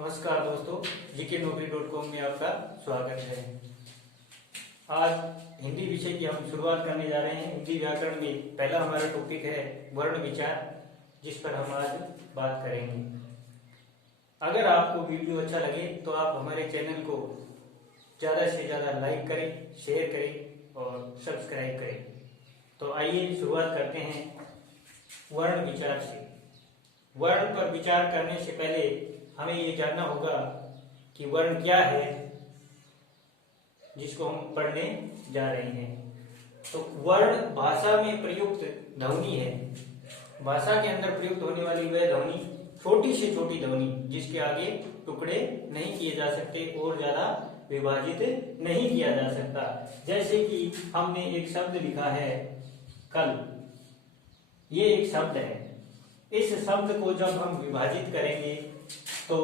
नमस्कार दोस्तों, GKNaukri.com में आपका स्वागत है। आज हिंदी विषय की हम शुरुआत करने जा रहे हैं। हिंदी व्याकरण में पहला हमारा टॉपिक है वर्ण विचार, जिस पर हम आज बात करेंगे। अगर आपको वीडियो अच्छा लगे तो आप हमारे चैनल को ज़्यादा से ज़्यादा लाइक करें, शेयर करें और सब्सक्राइब करें। तो आइए शुरुआत करते हैं वर्ण विचार से। वर्ण पर विचार करने से पहले हमें ये जानना होगा कि वर्ण क्या है, जिसको हम पढ़ने जा रहे हैं। तो वर्ण भाषा में प्रयुक्त ध्वनि है। भाषा के अंदर प्रयुक्त होने वाली वह ध्वनि, छोटी से छोटी ध्वनि, जिसके आगे टुकड़े नहीं किए जा सकते और ज्यादा विभाजित नहीं किया जा सकता। जैसे कि हमने एक शब्द लिखा है कल, ये एक शब्द है। इस शब्द को जब हम विभाजित करेंगे तो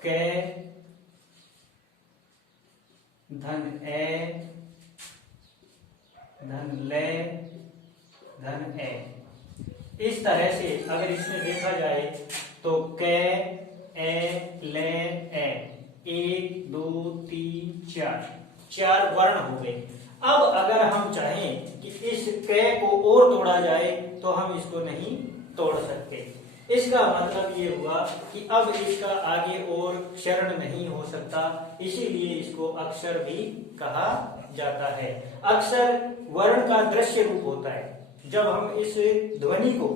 क धन ए धन ले धन ए, इस तरह से अगर इसमें देखा जाए तो क ए ले ए, 1 2 3 4 वर्ण हो गए। अब अगर हम चाहें कि इस क को और तोड़ा जाए तो हम इसको नहीं तोड़ सकते। इसका मतलब ये हुआ कि अब इसका आगे और चरण नहीं हो सकता, इसीलिए इसको अक्षर भी कहा जाता है। अक्षर वर्ण का दृश्य रूप होता है। जब हम इस ध्वनि को,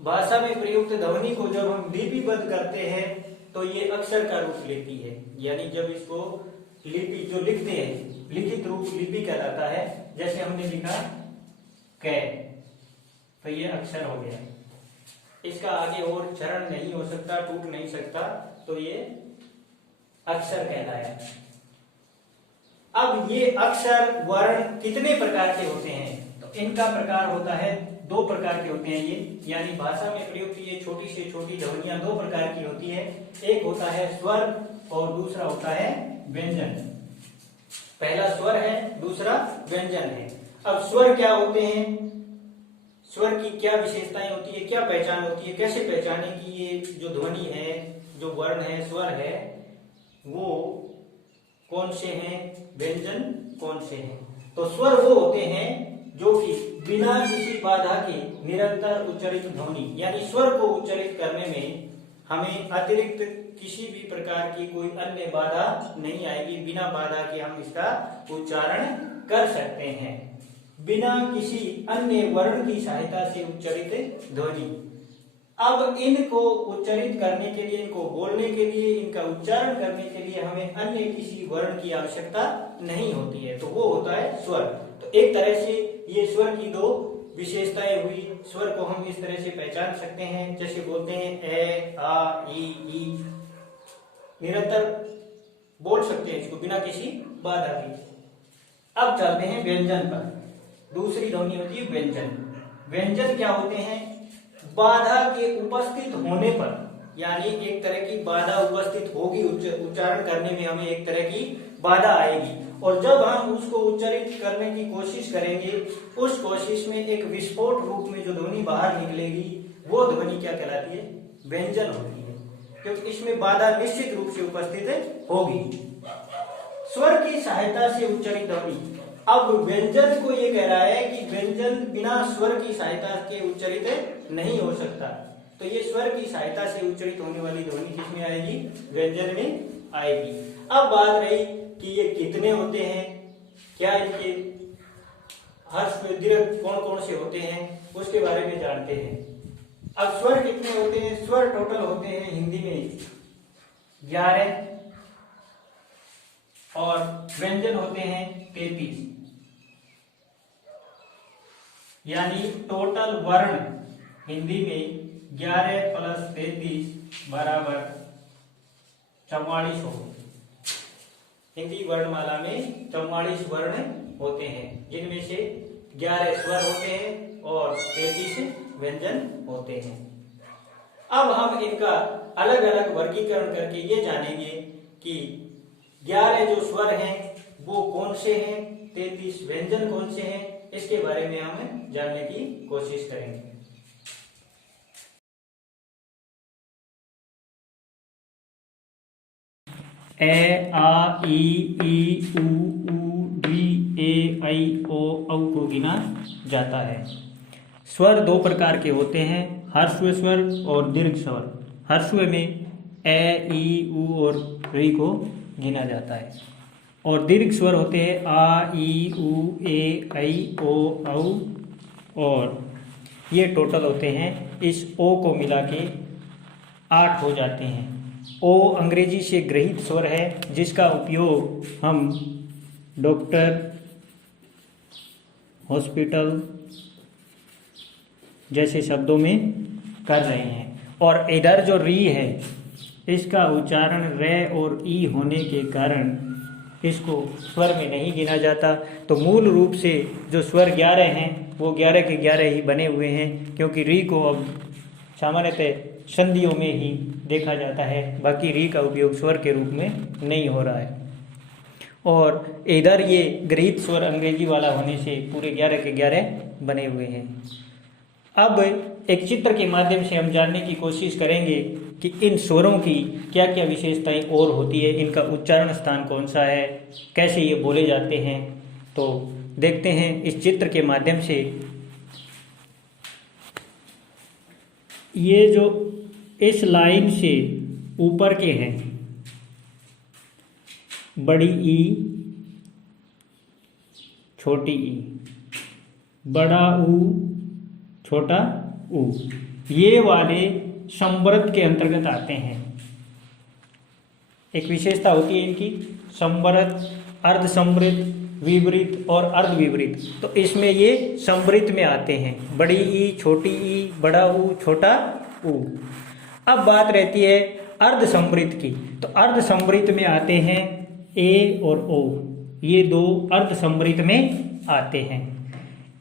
भाषा में प्रयुक्त ध्वनि को जब हम लिपिबद्ध करते हैं तो ये अक्षर का रूप लेती है। यानी जब इसको लिपि जो लिखते हैं, लिखित रूप लिपि कहलाता है। जैसे हमने लिखा क, तो ये अक्षर हो गया। इसका आगे और चरण नहीं हो सकता, टूट नहीं सकता, तो ये अक्षर कहलाया। अब ये अक्षर वर्ण कितने प्रकार के होते हैं? तो इनका प्रकार होता है, 2 प्रकार के होते हैं ये। यानी भाषा में प्रयुक्त ये छोटी से छोटी ध्वनियां 2 प्रकार की होती है। एक होता है स्वर और दूसरा होता है व्यंजन। पहला स्वर है, दूसरा व्यंजन है। अब स्वर क्या होते हैं, स्वर की क्या विशेषताएं होती है, क्या पहचान होती है, कैसे पहचाने कि ये जो ध्वनि है, जो वर्ण है, स्वर है, वो कौन से हैं, व्यंजन कौन से हैं? तो स्वर वो होते हैं जो कि बिना किसी बाधा के निरंतर उच्चारित ध्वनि, यानी स्वर को उच्चारित करने में हमें अतिरिक्त किसी भी प्रकार की कोई अन्य बाधा नहीं आएगी। बिना बाधा के हम इसका उच्चारण कर सकते हैं, बिना किसी अन्य वर्ण की सहायता से उच्चारित ध्वनि। अब इनको उच्चारित करने के लिए, इनको बोलने के लिए, इनका उच्चारण करने के लिए हमें अन्य किसी वर्ण की आवश्यकता नहीं होती है, तो वो होता है स्वर। तो एक तरह से ये स्वर की 2 विशेषताएं हुई। स्वर को हम इस तरह से पहचान सकते हैं, जैसे बोलते हैं ए आ ई, निरंतर बोल सकते हैं इसको बिना किसी बाधा के। अब चलते हैं व्यंजन पर। दूसरी ध्वनि होती है व्यंजन। व्यंजन क्या होते हैं? बाधा के उपस्थित होने पर, यानी एक तरह की बाधा उपस्थित होगी, उच्चारण करने में हमें एक तरह की बाधा आएगी, और जब हम उसको उच्चारित करने की कोशिश करेंगे, उस कोशिश में एक विस्फोट रूप में जो ध्वनि बाहर निकलेगी, वो ध्वनि क्या कहलाती है? व्यंजन होती है, क्योंकि इसमें बाधा निश्चित रूप से उपस्थित होगी। स्वर की सहायता से उच्चारित ध्वनि। अब व्यंजन को ये कह रहा है कि व्यंजन बिना स्वर की सहायता के उच्चारित नहीं हो सकता। तो ये स्वर की सहायता से उच्चारित होने वाली ध्वनि किसमें आएगी? व्यंजन में आएगी। अब बात रही कि ये कितने होते हैं, क्या इनके हर्ष दीर्घ कौन कौन से होते हैं, उसके बारे में जानते हैं। अब स्वर कितने होते हैं? स्वर टोटल होते हैं हिंदी में 11 और व्यंजन होते हैं 33। यानी टोटल वर्ण हिंदी में 11 + 33 बराबर 44 हो। हिंदी वर्णमाला में 44 वर्ण होते हैं, जिनमें से 11 स्वर होते हैं और 33 व्यंजन होते हैं। अब हम इनका अलग अलग वर्गीकरण करके ये जानेंगे कि 11 जो स्वर हैं वो कौन से हैं, 33 व्यंजन कौन से हैं, इसके बारे में हम जानने की कोशिश करेंगे। ए आ ई ऊ डी ए ऐ ओ औ को गिना जाता है। स्वर दो प्रकार के होते हैं, ह्रस्व स्वर और दीर्घ स्वर। ह्रस्व में ए ई ऊ और री को गिना जाता है, और दीर्घ स्वर होते हैं आ ई ऊ ए ऐ ओ औ, और ये टोटल होते हैं, इस ओ को मिला के 8 हो जाते हैं। ओ अंग्रेजी से गृहीत स्वर है, जिसका उपयोग हम डॉक्टर, हॉस्पिटल जैसे शब्दों में कर रहे हैं। और इधर जो री है, इसका उच्चारण रे और ई होने के कारण इसको स्वर में नहीं गिना जाता। तो मूल रूप से जो स्वर 11 हैं वो 11 के 11 ही बने हुए हैं, क्योंकि री को अब सामान्यतः संधियों में ही देखा जाता है, बाकी री का उपयोग स्वर के रूप में नहीं हो रहा है। और इधर ये गृहीत स्वर अंग्रेजी वाला होने से पूरे 11 के 11 बने हुए हैं। अब एक चित्र के माध्यम से हम जानने की कोशिश करेंगे कि इन स्वरों की क्या क्या विशेषताएं और होती है, इनका उच्चारण स्थान कौन सा है, कैसे ये बोले जाते हैं। तो देखते हैं इस चित्र के माध्यम से। ये जो इस लाइन से ऊपर के हैं, बड़ी ई, छोटी ई, बड़ा ऊ, छोटा ऊ, ये वाले संवृत के अंतर्गत आते हैं। एक विशेषता होती है इनकी, संवृत, अर्ध संवृत, विवृत और अर्ध विवृत। तो इसमें ये संवृत में आते हैं, बड़ी ई, छोटी ई, बड़ा ऊ, छोटा ऊ। अब बात रहती है अर्ध संवृत की। तो अर्ध संवृत में आते हैं ए और ओ, ये दो अर्ध संवृत में आते हैं।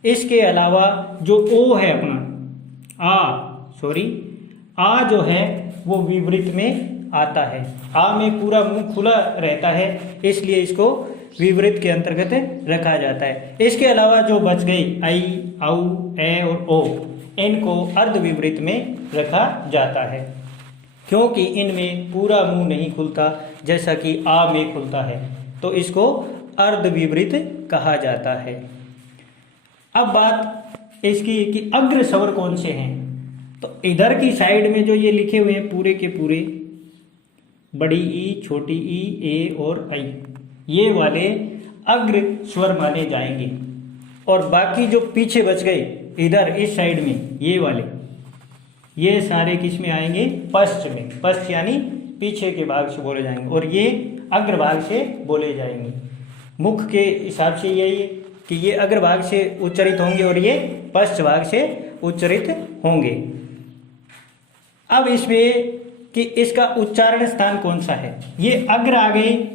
इसके अलावा जो ओ है अपना आ जो है वो विवृत में आता है। आ में पूरा मुंह खुला रहता है, इसलिए इसको विवृत के अंतर्गत रखा जाता है। इसके अलावा जो बच गई आई, औ, ए और ओ, इनको अर्ध विवृत में रखा जाता है, क्योंकि इनमें पूरा मुंह नहीं खुलता जैसा कि आ में खुलता है, तो इसको अर्ध विवृत कहा जाता है। अब बात इसकी कि अग्र स्वर कौन से हैं। तो इधर की साइड में जो ये लिखे हुए हैं पूरे के पूरे, बड़ी ई, छोटी ई, ए और आई, ये वाले अग्र स्वर माने जाएंगे। और बाकी जो पीछे बच गए इधर इस साइड में, ये वाले, ये सारे किस में आएंगे, पश्च में। पश्च यानी पीछे के भाग से बोले जाएंगे, और ये अग्रभाग से बोले जाएंगे। मुख के हिसाब से यही है कि ये अग्रभाग से उच्चरित होंगे और ये पश्च भाग से उच्चरित होंगे। अब इसमें कि इसका उच्चारण स्थान कौन सा है। ये अग्र आ गए,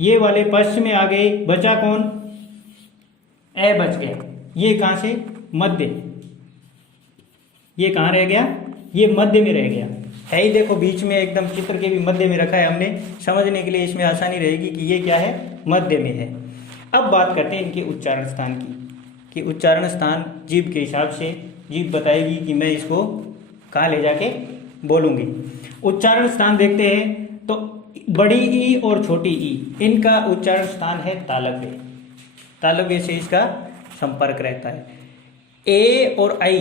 ये वाले पश्च में आ गए, बचा कौन, ए बच गया। ये कहां से, मध्य, ये कहां रह गया, ये मध्य में रह गया है ही। देखो बीच में एकदम चित्र के भी मध्य में रखा है हमने, समझने के लिए इसमें आसानी रहेगी कि ये क्या है, मध्य में है। अब बात करते हैं इनके उच्चारण स्थान की, कि उच्चारण स्थान जीभ के हिसाब से जीभ बताएगी कि मैं इसको कहाँ ले जाके बोलूंगी। उच्चारण स्थान देखते हैं तो बड़ी ई और छोटी ई, इनका उच्चारण स्थान है तालव्य। तालव्य से इसका संपर्क रहता है। ए और आई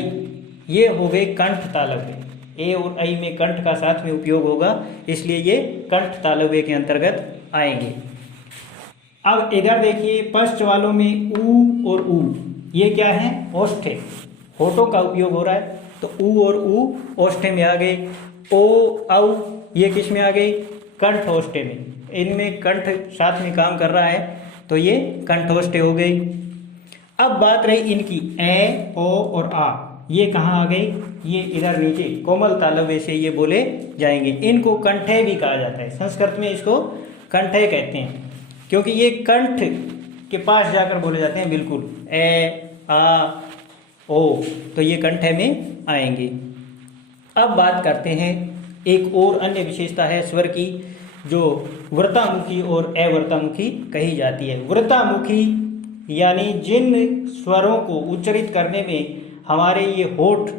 ये हो गए कंठ तालव्य। ए और आई में कंठ का साथ में उपयोग होगा, इसलिए ये कंठ तालव्य के अंतर्गत आएंगे। अब इधर देखिए पश्च वालों में ऊ और ऊ, ये क्या है, ओष्ठे, होठों का उपयोग हो रहा है, तो ऊ और ऊ ओष्ठे में आ गए। ओ औ ये किस में आ गई, कंठ ओष्ठे में। इनमें कंठ साथ में काम कर रहा है, तो ये कंठोष्ठे हो गई। अब बात रही इनकी ए, ओ और आ, ये कहाँ आ गई, ये इधर नीचे कोमल तालव्य से ये बोले जाएंगे। इनको कंठे भी कहा जाता है, संस्कृत में इसको कंठे कहते हैं, क्योंकि ये कंठ के पास जाकर बोले जाते हैं बिल्कुल। ए, आ, ओ, तो ये कंठे में आएंगे। अब बात करते हैं एक और अन्य विशेषता है स्वर की, जो वृत्तामुखी और अवृत्तामुखी कही जाती है। वृत्तामुखी यानी जिन स्वरों को उच्चरित करने में हमारे ये होठ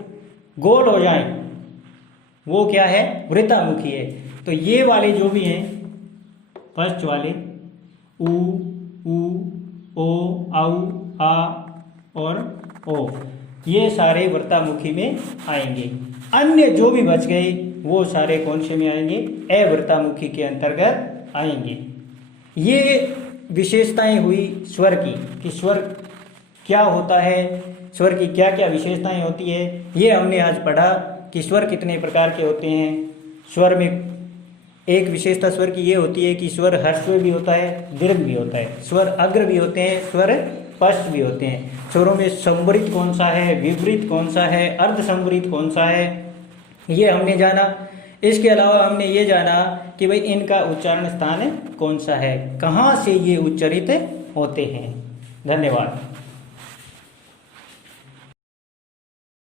गोल हो जाएं, वो क्या है, वृत्तामुखी है। तो ये वाले जो भी हैं फर्स्ट वाले उ, ओ, औ, आ और ओ, ये सारे वर्तामुखी में आएंगे। अन्य जो भी बच गए वो सारे कौन से में आएंगे? अवर्तामुखी के अंतर्गत आएंगे। ये विशेषताएं हुई स्वर की कि स्वर क्या होता है, स्वर की क्या क्या विशेषताएं होती है, ये हमने आज पढ़ा कि स्वर कितने प्रकार के होते हैं। स्वर में एक विशेषता स्वर की ये होती है कि स्वर ह्रस्व भी होता है, दीर्घ भी होता है, स्वर अग्र भी होते हैं, स्वर पश्च भी होते हैं। स्वरों में संवरित कौन सा है, विपरीत कौन सा है, अर्ध संवरित कौन सा है, ये हमने जाना। इसके अलावा हमने ये जाना कि भाई इनका उच्चारण स्थान कौन सा है, कहाँ से ये उच्चारित होते हैं। धन्यवाद।